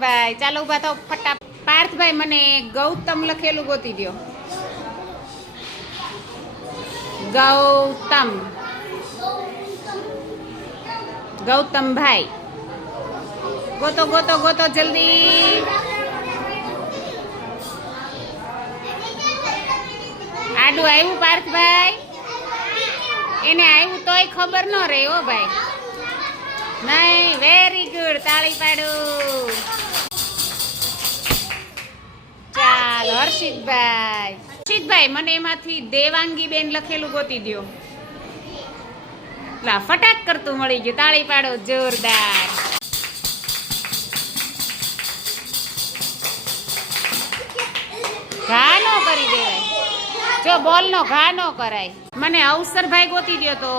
અવસરભાઈ ચાલો ઊભા થાવ ફટાફટ. પાર્થભાઈ મને ગૌતમ લખેલું ગોતી દ્યો. ગૌતમ ગૌતમભાઈ ગોતો ગોતો ગોતો જલ્દી. આડું આવ્યું પાર્થભાઈ? એને આવ્યું તોય ખબર ન રહે હો ભાઈ. નહીં, વેરી ગુડ, તાળી પાડું. ચાલો હર્ષિતભાઈ. હર્ષિતભાઈ મને એમાંથી દેવાંગી બેન લખેલું ગોતી દ્યો. લા ફટાક કરતું મળી ગયું, તાળી પાડો જોરદાર. ઘા નો કરી દેવાય, જો બોલ નો ઘા નો કરાય. મને અવસરભાઈ ગોતી દ્યો તો.